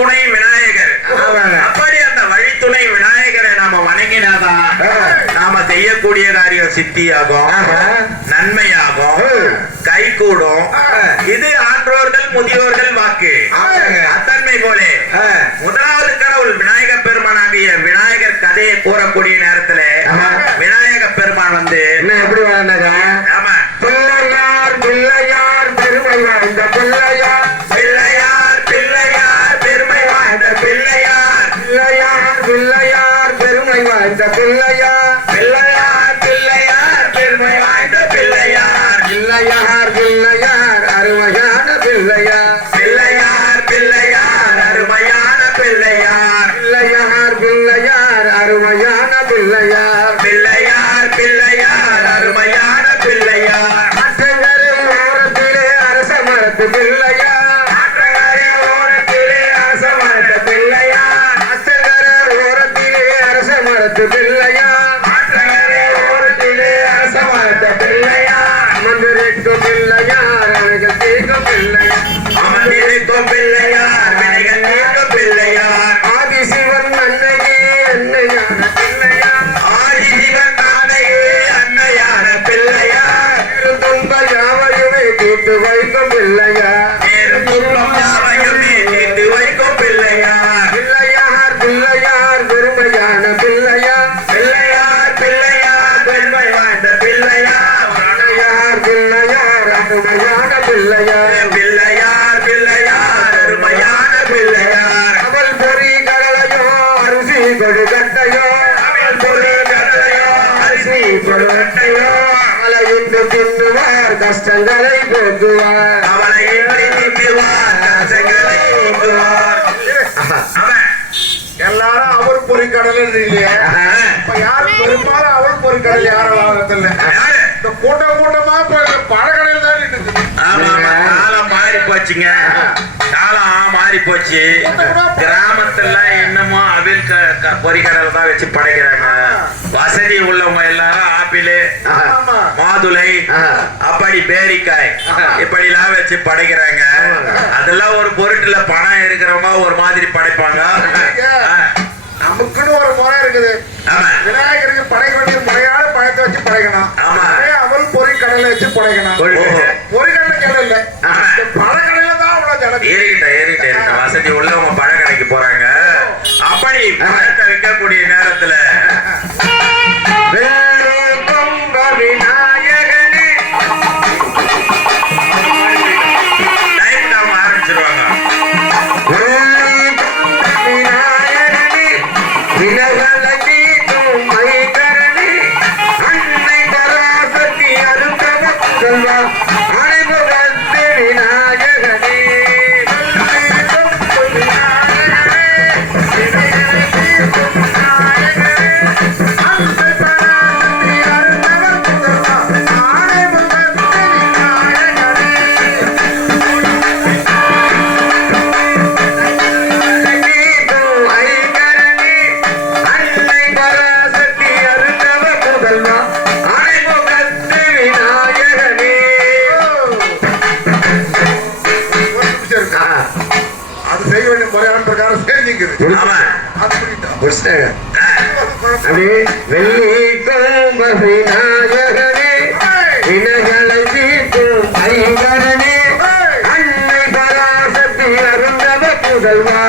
வழித்துணை விநாயகர். அப்படி அந்த வழித்துணை விநாயகரை நாம வணங்கினாதான் நாம செய்யக்கூடிய காரியம் சித்தியாகும், நன்மையாகும், கை கூடும். இது ஆன்றோர்கள் முதியோர்கள் வாக்கு. அத்தன்மை போல முதலாவது கடவுள் விநாயக பெருமானாகிய விநாயகர் கதையை கூறக்கூடிய நேரத்துல விநாயக பெருமான் வந்து எப்படி வாழ்ந்தாங்க? ஆமா, பிள்ளையார் பிள்ளையார் பெருமை வாய்ந்த பிள்ளையார், பிள்ளையார் பிள்ளையார் பெருமை வாய்ந்த பிள்ளையார், பிள்ளையார் பிள்ளையார் பெருமை வாய்ந்த பிள்ளையார், பிள்ளையார் பிள்ளையார் பெருமை வாய்ந்த பிள்ளையார், பிள்ளையார் பிள்ளையார் அருமையான பிள்ளையார், பிள்ளையார் பிள்ளையார் அருமையான பிள்ளையார், பிள்ளையார் பிள்ளையார் அருமையான பிள்ளையார், பிள்ளையார் பிள்ளையார் அருமையான பிள்ளையார், ஆற்றங்கரை ஓரத்திலே அரச மரத்து பிள்ளையார், ஆற்றங்கரை ஓரத்திலே அரச மரத்து பிள்ளையார், ஆற்றங்கரை ஓரத்திலே அரச மரத்து பிள்ளையார், ஆற்றங்கரை ஓரத்திலே அரச மரத்து பிள்ளையார், அமர்ந்திருக்கும் பிள்ளையார் அழகு தீர்க்கும் பிள்ளையார், அமர்ந்திருக்கும் பிள்ளையார் வினைகள் தீர்க்கும் பிள்ளையார், ஆதிசிவன் அன்னையே அன்னையான பிள்ளையார், ஆதிசிவன் நாளையே அன்னையான பிள்ளையார், துன்ப யாவையுமே தீர்த்து வைக்கும் பிள்ளையார், நேரும் துன்பம் யாவையுமே தீர்த்து வைக்கும் பிள்ளையார், பிள்ளையார் பிள்ளையார் பெருமையான பிள்ளையார், பிள்ளையார் பிள்ளையார் பெருமை வாய்ந்த பிள்ளையார், பிள்ளையார் பிள்ளையார் அருமையான பிள்ளையார், பிள்ளையார் பிள்ளையார் அருமையான பிள்ளையார், அவள் பொறி கடலையோ அரிசி கொடுக்கட்டையோ, அவள் பொறி கடலையோ அரிசி கொடுக்கட்டையோ, மலையின்று தின்னுவார் கஷ்டங்களை போக்குவார், அவளை இன்றி திட்டுவார் கஷ்டங்களை நீக்குவார். அவன் எல்லாரும் அவள் பொறி கடல் இல்லையா? இப்ப யாரும் பெரும்பாலும் அவள் பொறி கடல் யாரும் வாங்கத்தில்ல. யாரு? இந்த கூட்டமா பழக்கடையில் தான் இருக்குது. ஆமா, ஆமா, காலம் மாறி போச்சுங்க. காலம் மாறி போச்சு. கிராமத்துல என்னமோ அவில் பொறிகடலை தான் வச்சு படைக்கிறாங்க. வசதி உள்ளவங்க எல்லாரும் ஆப்பிள், மாதுளை, அப்படி பேரிக்காய் இப்படி எல்லாம் வச்சு படைக்கிறாங்க. அதெல்லாம் ஒரு பொருட்டுல பணம் இருக்கிறவங்க ஒரு மாதிரி படைப்பாங்க. நமக்குன்னு ஒரு முறை இருக்குது. ஆமா, விநாயகருக்கு படைக்க வேண்டிய முறையான பழத்தை வச்சு படைக்கணும். ஆமா. அவள் பொறி கடலை வச்சு படைக்கணும். பொறி கடலை கடல் இல்ல, பழக்கடையில தான் அவ்வளவு ஜனம். ஏறிட்ட வசதி உள்ளவங்க பழ கடைக்கு போறாங்க. அப்படி பழத்தை வைக்கக்கூடிய நேரத்துல விநாயகனே டைம் டாம் ஆரம்பிச்சிருவாங்க. விநாயகனே வினகலை நீக்கும் மைகரணே அன்னை பராசக்தி அருந்தவ செல்வா அனைமுகத்து விநாயகனே வெள்ளி கோம்ப விநாயகனே வினகலை தீர்க்கும் ஐங்கரனே அன்னை பராசக்தி அருந்தவ புதல்வா